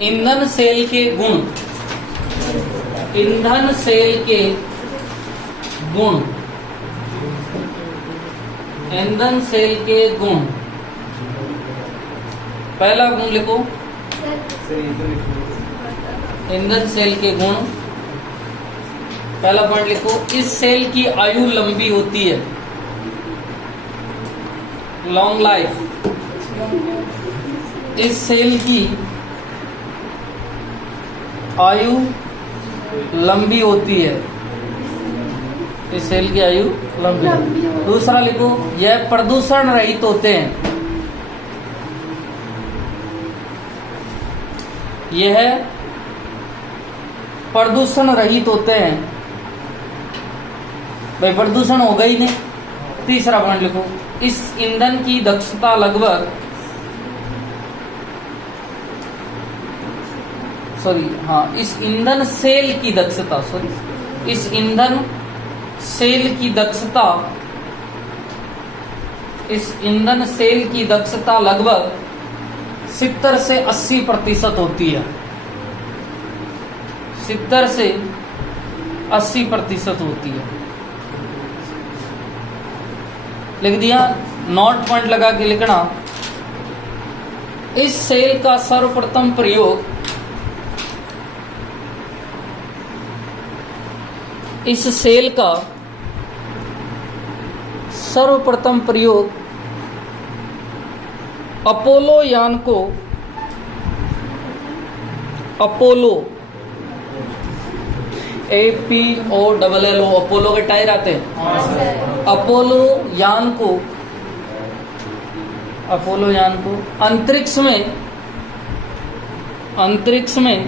ईंधन सेल के गुण, ईंधन सेल के गुण, ईंधन सेल के गुण। पहला गुण लिखो, ईंधन सेल के गुण। पहला पॉइंट लिखो, इस सेल की आयु लंबी होती है, लॉन्ग लाइफ। इस सेल की आयु लंबी होती है, इस सेल की आयु लंबी। दूसरा लिखो, यह प्रदूषण रहित होते हैं, यह प्रदूषण रहित होते हैं। भाई प्रदूषण होगा ही नहीं। तीसरा पॉइंट लिखो, इस ईंधन की दक्षता लगभग, इस ईंधन सेल की दक्षता, इस ईंधन सेल की दक्षता, इस ईंधन सेल की दक्षता लगभग 70 से 80% होती है, 70 से 80% होती है। लिख दिया, नोट पॉइंट लगा के लिखना। इस सेल का सर्वप्रथम प्रयोग, इस सेल का सर्वप्रथम प्रयोग अपोलो यान को, अपोलो APOLLO, अपोलो के टायर आते हैं। अपोलो यान को, अपोलो यान को अंतरिक्ष में, अंतरिक्ष में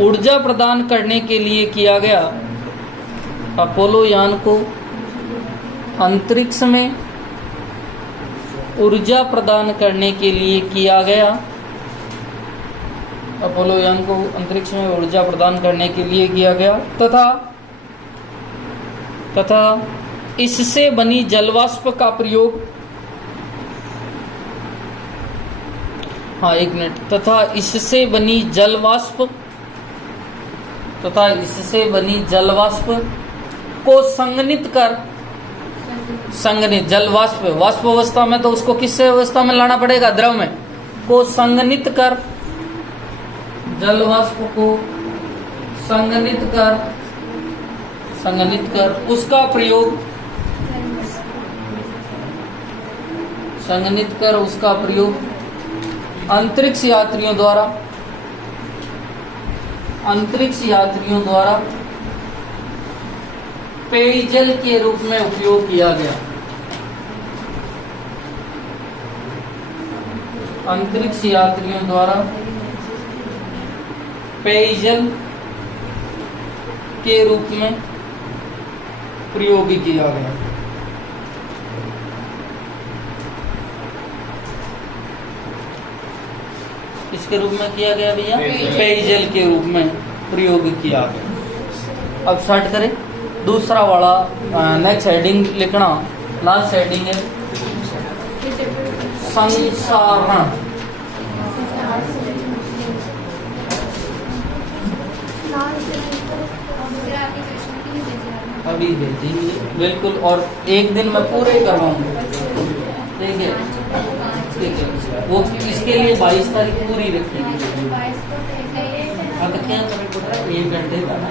ऊर्जा प्रदान करने के लिए किया गया। अपोलो यान को अंतरिक्ष में ऊर्जा प्रदान करने के लिए किया गया। अपोलो यान को अंतरिक्ष में ऊर्जा प्रदान करने के लिए किया गया तथा इससे बनी जलवाष्प का प्रयोग, एक मिनट, तथा इससे बनी जलवाष्प, तथा इससे बनी जलवाष्प को संघनित कर, संघनित जलवाष्प, वाष्प अवस्था में तो उसको किस अवस्था में लाना पड़ेगा, द्रव में, को संघनित कर, जलवाष्प को संघनित कर, संघनित कर उसका प्रयोग, संघनित कर उसका प्रयोग अंतरिक्ष यात्रियों द्वारा, अंतरिक्ष यात्रियों द्वारा पेयजल के रूप में उपयोग किया गया। अंतरिक्ष यात्रियों द्वारा पेयजल के रूप में प्रयोग किया गया। इसके रूप में किया गया भैया, पेयजल के रूप में प्रयोग किया गया। अब स्टार्ट करें दूसरा वाला, नेक्स्ट हेडिंग लिखना, लास्ट हेडिंग है संसारण। अभी भेजिए बिल्कुल, और एक दिन मैं पूरे करवाऊंगा, ठीक है, ठीक है। वो इसके लिए 22 तारीख पूरी रखेंगे। हाँ तो क्या करें, 1 घंटे का ना,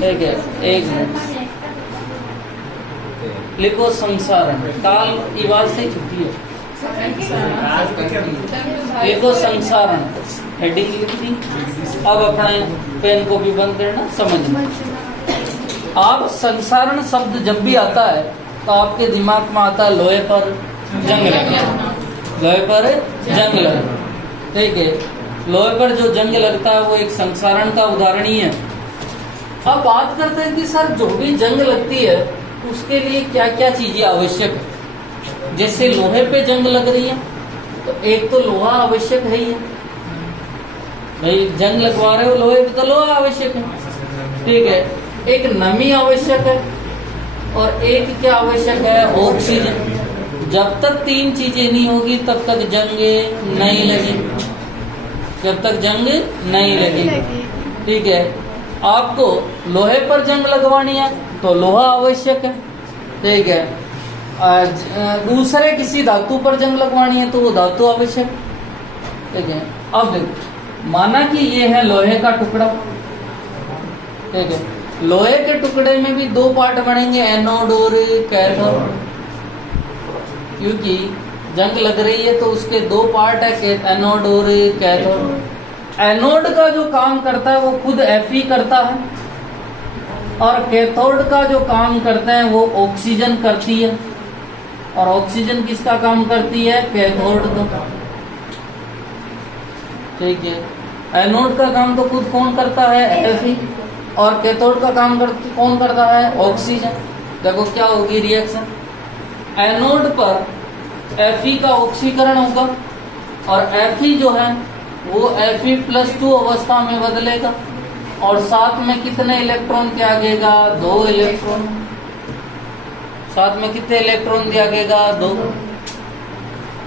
ठीक है। 1 मिनट लिखो, संसारण, काल इवाज से छुट्टी है, लिखो संसारण, हेडिंग लिख दी। अब अपने पेन को भी बंद करना, समझना। आप संसारण शब्द जब भी आता है तो आपके दिमाग में आता है लोहे पर जंग लगना, लोहे पर जंग लगना, ठीक है। लोहे पर जो जंग लगता है वो एक संसारण का उदाहरण ही है। अब बात करते हैं कि सर जो भी जंग लगती है उसके लिए क्या क्या चीजें आवश्यक है। जैसे लोहे पे जंग लग रही है तो एक तो लोहा आवश्यक है ही है, भाई जंग लगवा रहे हो लोहे पे तो लोहा आवश्यक है, ठीक है। एक नमी आवश्यक है और एक क्या आवश्यक है, ऑक्सीजन। जब तक तीन चीजें नहीं होगी तब तक जंग नहीं लगेगी, जब तक जंग नहीं लगेगी। ठीक है, आपको लोहे पर जंग लगवानी है तो लोहा आवश्यक है। ठीक है, दूसरे किसी धातु पर जंग लगवानी है तो वो धातु आवश्यक। ठीक है, अब देखो, माना कि ये है लोहे का टुकड़ा। ठीक है, लोहे के टुकड़े में भी दो पार्ट बनेंगे, एनोड और कैथोड, क्योंकि जंग लग रही है तो उसके दो पार्ट है, एनोड और कैथोड। एनोड का जो काम करता है वो खुद Fe करता है, और कैथोड का जो काम करते हैं वो ऑक्सीजन करती है। और ऑक्सीजन किसका काम करती है? कैथोड का। ठीक है, एनोड का काम तो खुद कौन करता है? Fe। और कैथोड का काम कौन करता है? ऑक्सीजन। देखो क्या होगी रिएक्शन, एनोड पर Fe का ऑक्सीकरण होगा और Fe जो है वो Fe+2 अवस्था में बदलेगा और साथ में कितने इलेक्ट्रॉन त्यागेगा? 2 इलेक्ट्रॉन। साथ में कितने इलेक्ट्रॉन त्यागेगा? 2।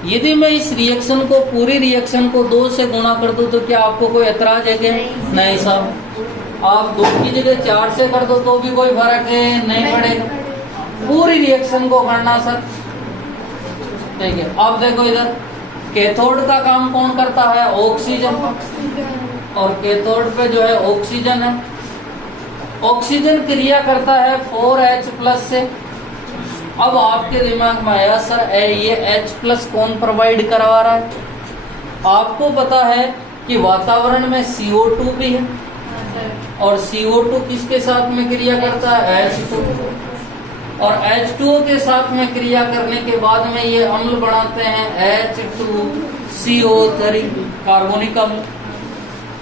यदि मैं इस रिएक्शन को, पूरी रिएक्शन को 2 से गुणा कर दूं तो क्या आपको कोई ऐतराज है क्या? नहीं साहब, आप 2 की जगह 4 से कर दो तो भी कोई फर्क नहीं पड़ेगा। पूरी रिएक्शन को करना सर। ठीक है, अब देखो इधर कैथोड का काम कौन करता है? ऑक्सीजन। और कैथोड पे जो है ऑक्सीजन है, ऑक्सीजन क्रिया करता है 4H+ से। अब आपके दिमाग में आया सर ये H+ कौन प्रोवाइड करवा रहा है? आपको पता है कि वातावरण में CO2 भी है और CO2 किसके साथ में क्रिया करता है? H2। और H2O के साथ में क्रिया करने के बाद में ये अम्ल बनाते हैं H2CO3, कार्बोनिक अम्ल।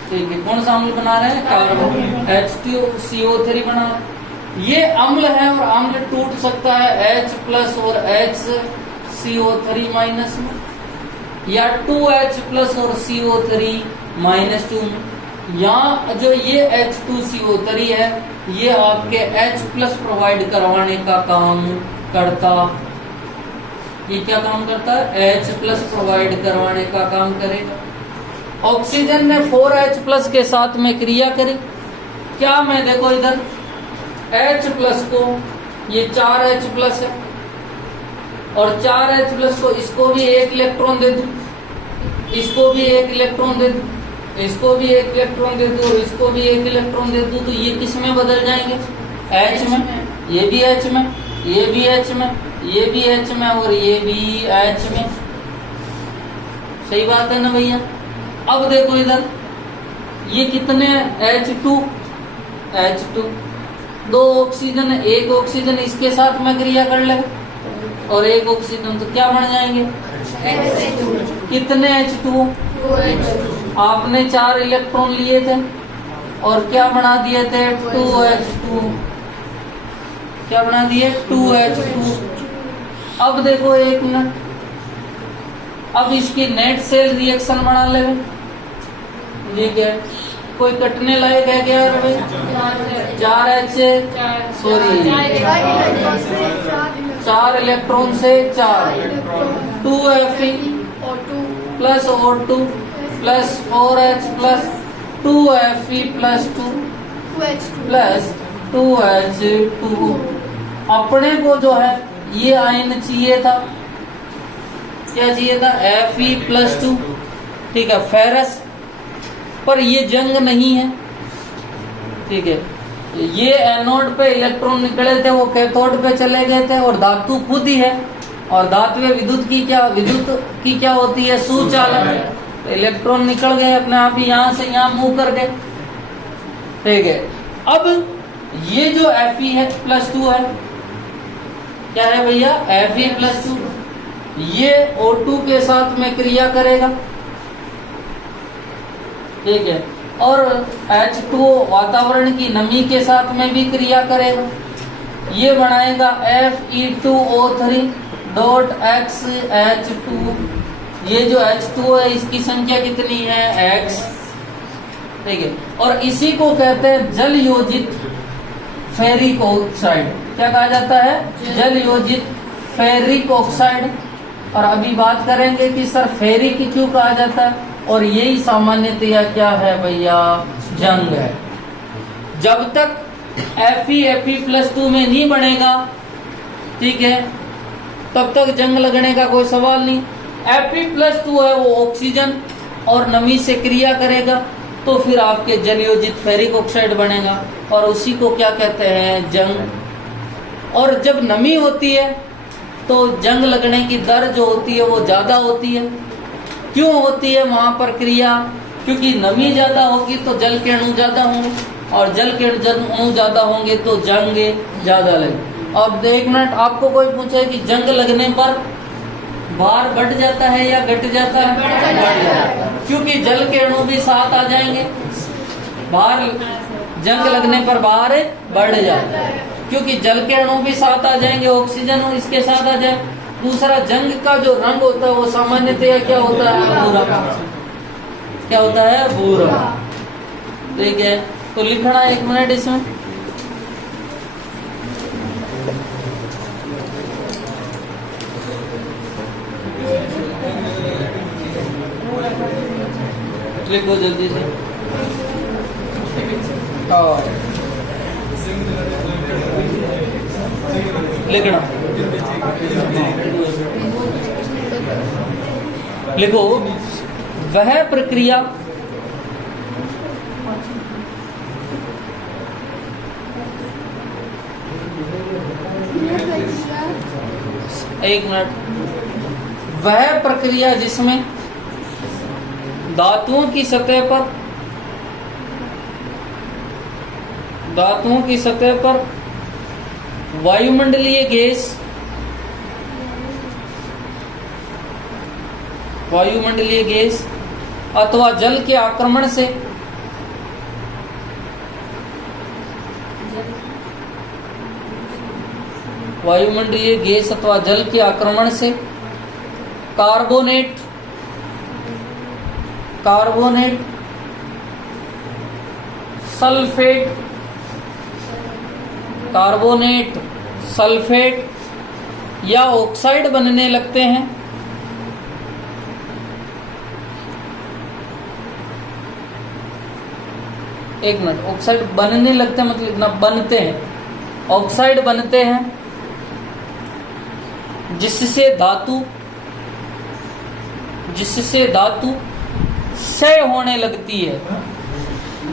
ठीक है, कौन सा अम्ल बना रहे हैं? कार्बन। H2CO3 बना रहे हैं। ये अम्ल है और अम्ल टूट सकता है H+ और HCO3- में, या 2H+ और CO3-2 में। यहाँ जो ये H2CO3 है ये आपके H+ प्रोवाइड करवाने का काम करता। ये क्या काम करता है? H+ प्रोवाइड करवाने का काम करेगा। ऑक्सीजन ने 4H+ के साथ में क्रिया करी। क्या मैं देखो इधर H+ को, ये 4H+ है और 4H+ को इसको भी 1 इलेक्ट्रॉन दे दूं, इसको भी 1 इलेक्ट्रॉन दे दूं, इसको भी 1 इलेक्ट्रॉन दे दूं, इसको भी 1 इलेक्ट्रॉन दे दूं, तो ये किस में बदल जाएंगे? H में। ये भी H में, ये भी H में, ये भी H में और ये भी H में। सही बात है ना भैया? अब देखो इधर ये कितने H2, 2 ऑक्सीजन है, 1 ऑक्सीजन इसके साथ में क्रिया कर ले और 1 ऑक्सीजन, तो क्या बन जाएंगे? कितने H2? आपने 4 इलेक्ट्रॉन लिए थे और क्या बना दिए थे? 2H2। क्या बना दिए? 2H2। अब देखो 1 मिनट, अब इसकी नेट सेल रिएक्शन बना ले। ठीक है, कोई कटने लायक है क्या भाई? 4 इलेक्ट्रॉन से 4, 2Fe plus O2 plus 4H plus 2Fe+2 plus 2H2। अपने को जो है ये आयन चाहिए था, क्या चाहिए था? Fe+2। ठीक है, फेरस, पर ये जंग नहीं है। ठीक है, ये एनोड पे इलेक्ट्रॉन निकले थे, वो कैथोड पे चले गए थे और धातु खुद ही है और धातु में विद्युत की क्या होती है? सुचालक। तो इलेक्ट्रॉन निकल गए अपने आप ही, यहाँ से यहाँ मूव कर गए। ठीक है, अब ये जो Fe+2 है, क्या है भैया? Fe+2, ये O2 के साथ में क्रिया करेगा। ठीक है, और H2O वातावरण की नमी के साथ में भी क्रिया करेगा। ये बनाएगा Fe2O3.XH2। ये जो H2O है इसकी संख्या कितनी है? X। ठीक है, और इसी को कहते हैं जल योजित फेरिक ऑक्साइड। क्या कहा जाता है? जल योजित फेरिक ऑक्साइड। और अभी बात करेंगे कि सर फेरिक क्यों कहा जाता है, और यही सामान्यतया क्या है भैया, जंग है। जब तक Fe+2 में नहीं बनेगा, ठीक है, तब तक जंग लगने का कोई सवाल नहीं। Fe+2 है वो ऑक्सीजन और नमी से क्रिया करेगा, तो फिर आपके जलयोजित फेरिक ऑक्साइड बनेगा, और उसी को क्या कहते हैं, जंग। और जब नमी होती है तो जंग लगने की दर जो होती है वो ज्यादा होती है। क्यों होती है वहां पर क्रिया, क्योंकि नमी ज्यादा होगी तो जल के अणु ज्यादा होंगे, और जल के अणु ज्यादा होंगे तो जंग ज्यादा लगे। अब 1 मिनट, आपको कोई पूछे कि जंग लगने पर भार बढ़ जाता है या घट जाता है, बढ़ जाता है, क्योंकि जल के अणु भी साथ आ जाएंगे। भार, जंग लगने पर भार बढ़ जाता है क्योंकि जल के अणु भी साथ आ जाएंगे, ऑक्सीजन इसके साथ आ जाए। दूसरा, जंग का जो रंग होता है वो सामान्यतया क्या होता है, भूरा। क्या होता है, भूरा। ठीक है, तो लिखना 1 मिनट इसमें। लिखो जल्दी से। लिखना, लिखो, वह प्रक्रिया एक मिनट, वह प्रक्रिया जिसमें धातुओं की सतह पर वायुमंडलीय गैस अथवा जल के आक्रमण से कार्बोनेट, सल्फेट या ऑक्साइड बनने लगते हैं। एक मिनट, ऑक्साइड बनने लगते हैं मतलब ना, बनते हैं, ऑक्साइड बनते हैं, जिससे धातु क्षय होने लगती है।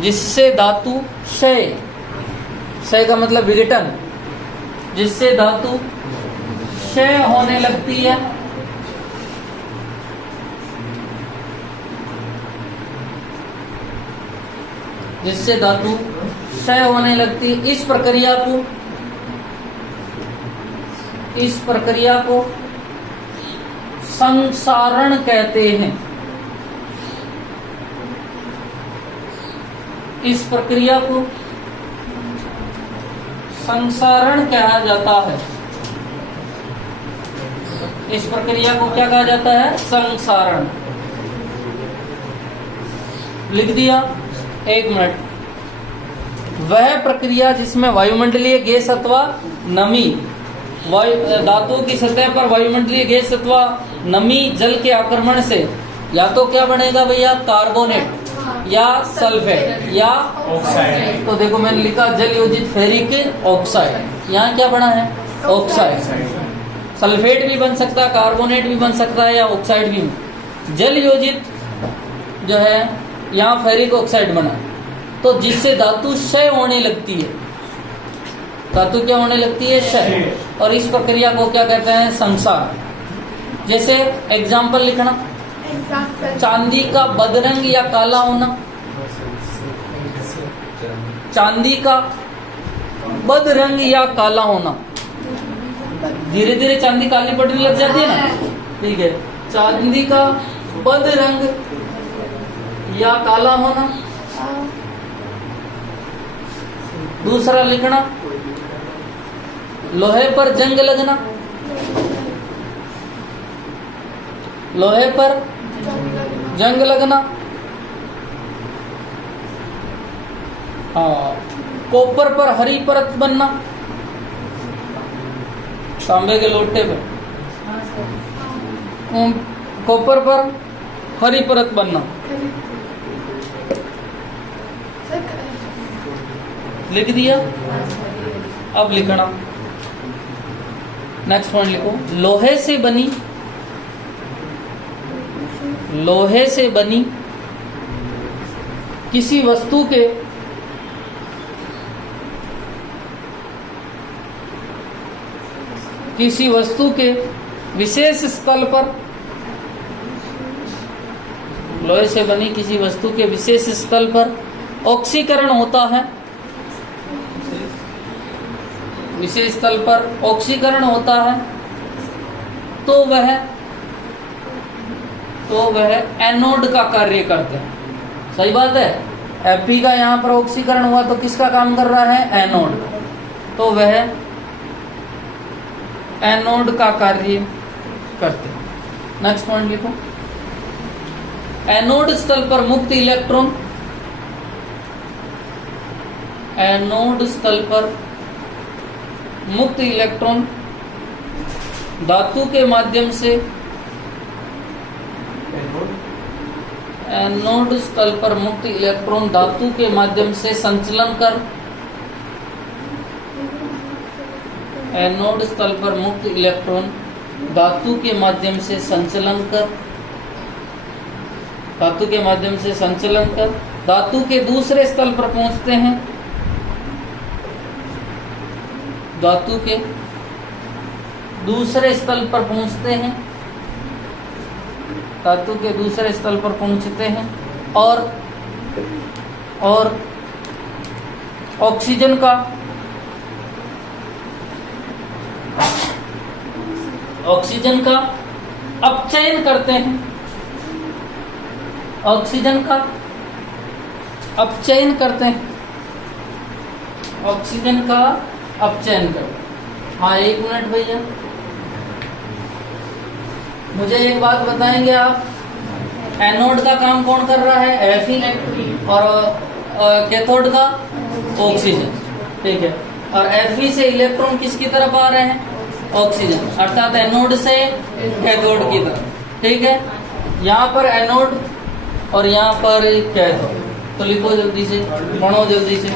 जिससे धातु क्षय का मतलब विघटन, जिससे धातु क्षय होने लगती है। जिससे धातु क्षय होने लगती है। इस प्रक्रिया को संसारण कहते हैं। इस प्रक्रिया को संसारण कहा जाता है। इस प्रक्रिया को क्या कहा जाता है, संसारण। लिख दिया। 1 मिनट, वह प्रक्रिया जिसमें वायुमंडलीय गैस अथवा नमी, धातुओं की सतह पर वायुमंडलीय गैस अथवा नमी जल के आक्रमण से या तो क्या बनेगा भैया, कार्बोनेट या सल्फेट या ऑक्साइड। तो देखो मैंने लिखा जल योजित फेरिक ऑक्साइड, यहाँ क्या बना है, ऑक्साइड। सल्फेट भी बन सकता है, कार्बोनेट भी बन सकता है, या ऑक्साइड भी। जल योजित जो है यहाँ फेरिक ऑक्साइड बना, तो जिससे धातु क्षय होने लगती है। धातु क्या होने लगती है, क्षय। और इस प्रक्रिया को क्या कहते हैं, संसार। जैसे एग्जाम्पल लिखना, चांदी का बदरंग या काला होना। चांदी का बदरंग या काला होना, धीरे धीरे चांदी काली पड़ने लग जाती है ना, ठीक है। चांदी का बदरंग या काला होना। दूसरा लिखना, लोहे पर जंग लगना। लोहे पर जंग लगना। हाँ, कॉपर पर हरी परत बनना, तांबे के लोटे पर। कॉपर पर हरी परत बनना, लिख दिया। अब लिखना नेक्स्ट पॉइंट लिखो। लोहे से बनी किसी वस्तु के विशेष स्थल पर, लोहे से बनी किसी वस्तु के विशेष स्थल पर ऑक्सीकरण होता है, विशेष स्थल पर ऑक्सीकरण होता है, तो वह एनोड का कार्य करते हैं। सही बात है। Fe का यहाँ पर ऑक्सीकरण हुआ तो किसका काम कर रहा है? एनोड का। तो वह एनोड का कार्य करते हैं। नेक्स्ट पॉइंट लिखो। एनोड स्थल पर मुक्त इलेक्ट्रॉन, एनोड स्थल पर मुक्त इलेक्ट्रॉन धातु के माध्यम से, एनोड स्थल पर मुक्त इलेक्ट्रॉन धातु के माध्यम से संचलन कर, एनोड स्थल पर मुक्त इलेक्ट्रॉन धातु के माध्यम से संचलन कर, धातु के माध्यम से संचलन कर धातु के दूसरे स्थल पर पहुंचते हैं, धातु के दूसरे स्थल पर पहुंचते हैं, धातु के दूसरे स्थल पर पहुंचते हैं और ऑक्सीजन का अपचयन करते हैं, ऑक्सीजन का अपचयन करते हैं, ऑक्सीजन का अपचयन करते हैं। हाँ, एक मिनट भैया, मुझे एक बात बताएंगे आप, एनोड का काम कौन कर रहा है? Fe, और कैथोड का ऑक्सीजन। ठीक है। और Fe से इलेक्ट्रॉन किसकी तरफ आ रहे हैं? ऑक्सीजन, अर्थात एनोड से कैथोड की तरफ। ठीक है। यहाँ पर एनोड और यहाँ पर कैथोड, तो लिखो जल्दी से, पढ़ो जल्दी से।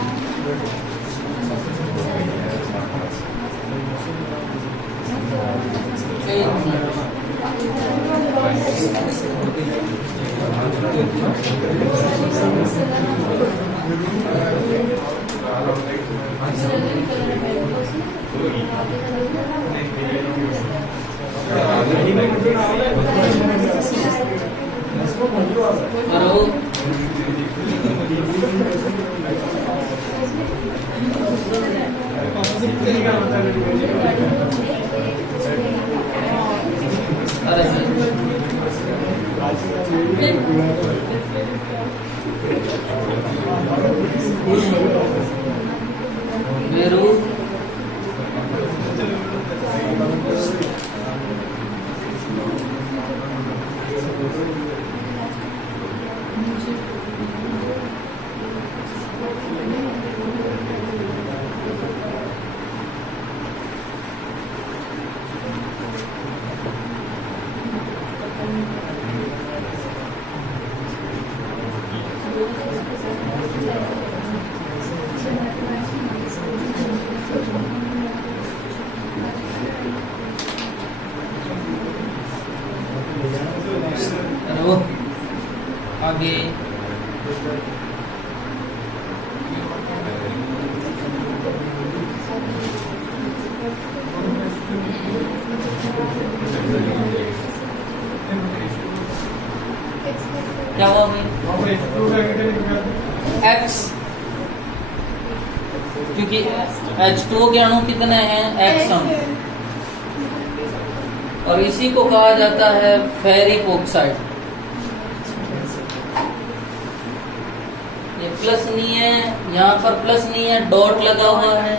आगे क्या हुआ भाई? X, क्योंकि H2O के अणु कितने हैं? X अणु, और इसी को कहा जाता है फेरिक ऑक्साइड। ये प्लस नहीं है, यहाँ पर प्लस नहीं है, डॉट लगा हुआ है।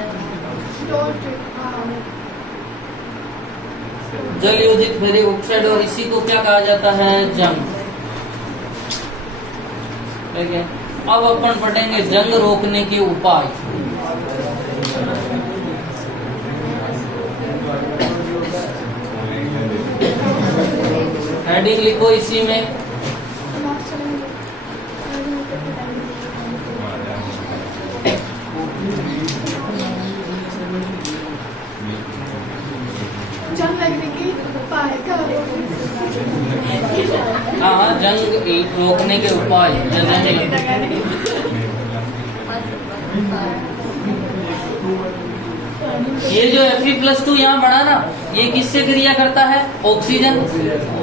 जल योजित फेरिक ऑक्साइड, और इसी को क्या कहा जाता है? जंग। ठीक है। अब अपन पढ़ेंगे जंग रोकने के उपाय। हेडिंग लिखो इसी में। जंग लगने की उपाय का हाँ, जंग रोकने के उपाय। ये जो Fe+2 यहाँ बना ना, ये किससे क्रिया करता है? ऑक्सीजन,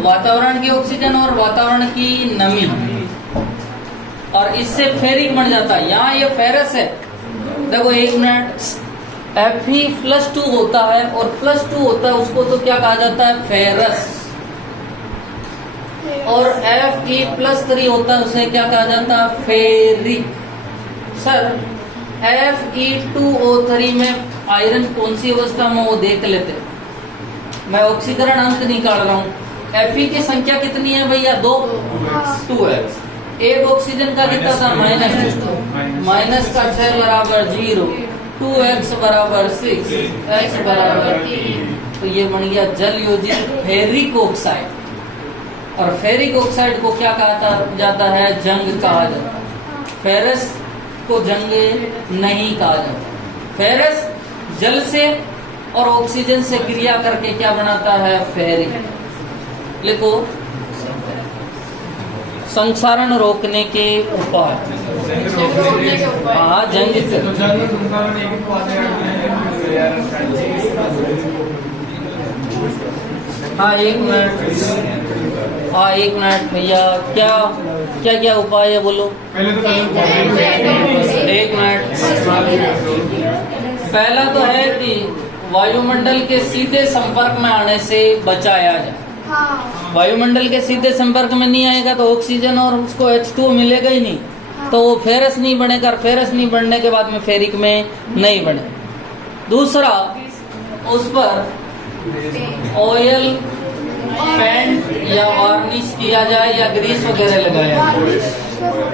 वातावरण की ऑक्सीजन और वातावरण की नमी, और इससे फेरिक बन जाता है। यहाँ ये फेरस है, देखो एक मिनट। Fe+2 होता है और +2 होता है, उसको तो क्या कहा जाता है? फेरस। और Fe+3 होता है, उसे क्या कहा जाता है? फेरिक। सर, Fe2O3 में आयरन कौन सी अवस्था में, वो देख लेते। मैं ऑक्सीकरण अंक निकाल रहा हूँ। Fe की संख्या कितनी है भैया? 2x। एक ऑक्सीजन का कितना था? -2। माइनस का 6 बराबर 0, 2x बराबर 6, x बराबर 3। तो ये बन गया जल योजित फेरिक ऑक्साइड। और फेरिक ऑक्साइड को क्या कहा जाता है? जंग कहा जाता है। फेरस को जंग नहीं कहा जाता। फेरस जल से और ऑक्सीजन से क्रिया करके क्या बनाता है? फेरिक। लिखो, संक्षारण रोकने के उपाय। हाँ, जंग से। हाँ, एक मिनट। हाँ, एक मिनट भैया, क्या क्या क्या उपाय है बोलो। एक मिनट। पहला तो है कि वायुमंडल के सीधे संपर्क में आने से बचाया जाए। वायुमंडल के सीधे संपर्क में नहीं आएगा तो ऑक्सीजन और उसको H2O मिलेगा ही नहीं, तो वो फेरस नहीं बनेगा। फेरस नहीं बनने के बाद में फेरिक में नहीं बने। दूसरा, उस पर ऑयल पेंट या वार्निश किया जाए या ग्रीस वगैरह लगाया जाए।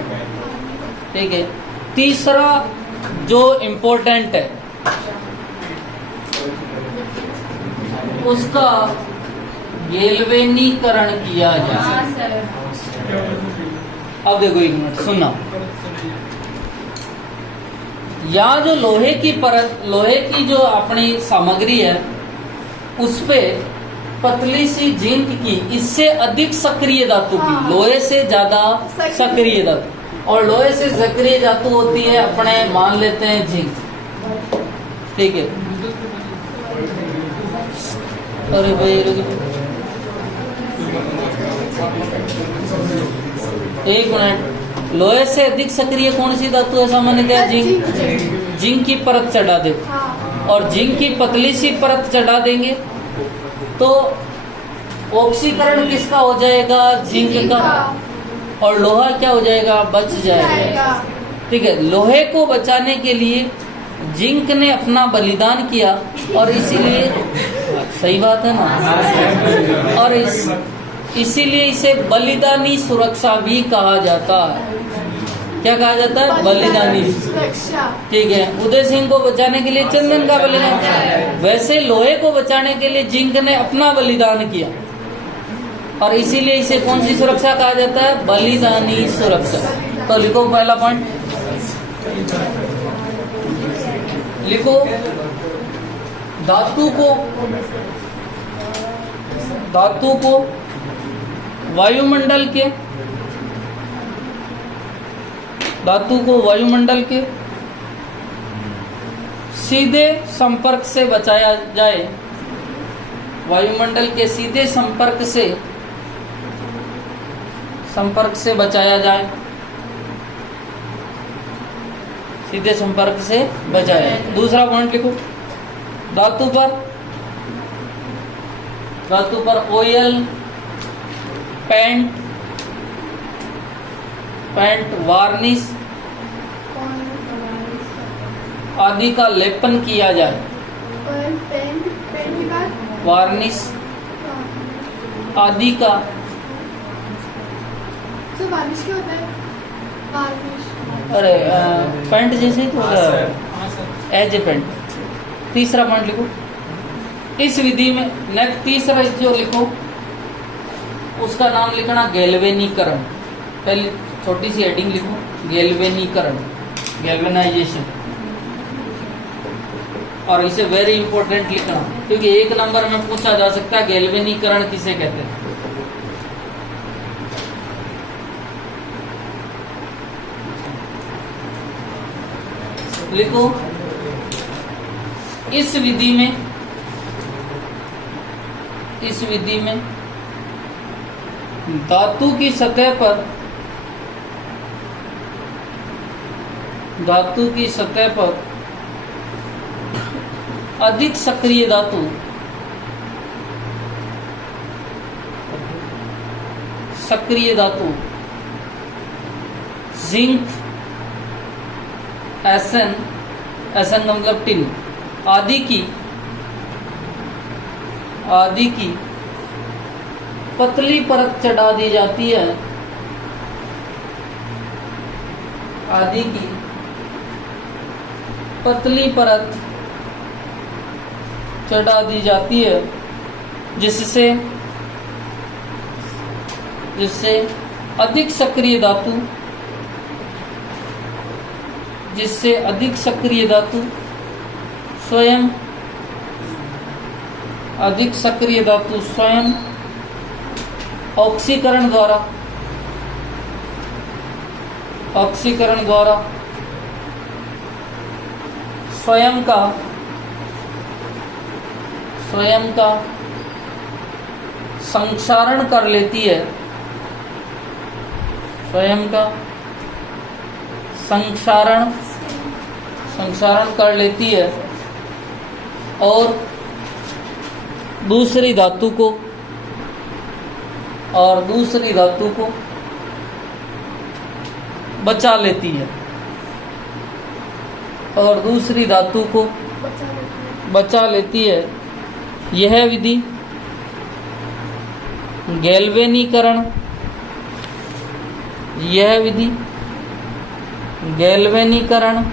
ठीक है। तीसरा जो इम्पोर्टेंट है, उसका गैल्वेनीकरण किया जाए। अब देखो एक मिनट सुनना। यहाँ जो लोहे की परत, लोहे की जो अपनी सामग्री है, उस पे पतली सी जिंक की, इससे अधिक सक्रिय धातु की, लोहे से ज्यादा सक्रिय धातु, और लोहे से सक्रिय धातु होती है अपने, मान लेते हैं जिंक। ठीक है। अरे भाई एक मिनट। लोहे से अधिक सक्रिय कौन सी धातु है? सामान्यतः जिंक। जिंक की परत चढ़ा दे, और जिंक की पतली सी परत चढ़ा देंगे तो ऑक्सीकरण किसका हो जाएगा? जिंक का। और लोहा क्या हो जाएगा? बच जाएगा। ठीक है। लोहे को बचाने के लिए जिंक ने अपना बलिदान किया, और इसीलिए, सही बात है ना, और इसीलिए इसे बलिदानी सुरक्षा भी कहा जाता है। क्या कहा जाता है? बलिदानी सुरक्षा। ठीक है। उदय सिंह को बचाने के लिए चंदन का बलिदान, वैसे लोहे को बचाने के लिए जिंक ने अपना बलिदान किया, और इसीलिए इसे कौन सी सुरक्षा कहा जाता है? बलिदानी सुरक्षा। तो लिखो पहला पॉइंट, लिखो धातु को वायुमंडल के सीधे संपर्क से बचाया जाए। वायुमंडल के सीधे संपर्क से बचाया जाए। सीधे संपर्क से बचाया जाए। दूसरा पॉइंट लिखो, धातु पर ऑयल पेंट वार्निश आदि का लेपन किया जाए। वार्निश आदि का। वार्निश क्या होता है? वार्निश, अरे पेंट जैसे तो एज ए पेंट। तीसरा पॉइंट लिखो इस विधि में। नेक्स्ट तीसरा जो लिखो, उसका नाम लिखना गैल्वेनीकरण। पहले छोटी सी हेडिंग लिखो, गैल्वेनीकरण, गैल्वेनाइजेशन। और इसे वेरी इंपॉर्टेंट लिखना, क्योंकि 1 नंबर में पूछा जा सकता है गैल्वेनीकरण किसे कहते हैं। लिखो, इस विधि में धातु की सतह पर अधिक सक्रिय धातु जिंक, एसन का मतलब टिन आदि की पतली परत चढ़ा दी जाती है, आदि की पतली परत चढ़ा दी जाती है, जिससे अधिक सक्रिय धातु स्वयं ऑक्सीकरण द्वारा स्वयं का संक्षारण कर लेती है, स्वयं का संक्षारण कर लेती है और दूसरी धातु को बचा लेती है, बचा लेती है। यह विधि गैल्वेनीकरण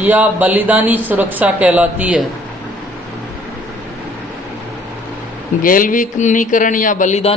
या बलिदानी सुरक्षा कहलाती है। गैल्वेनीकरण या बलिदानी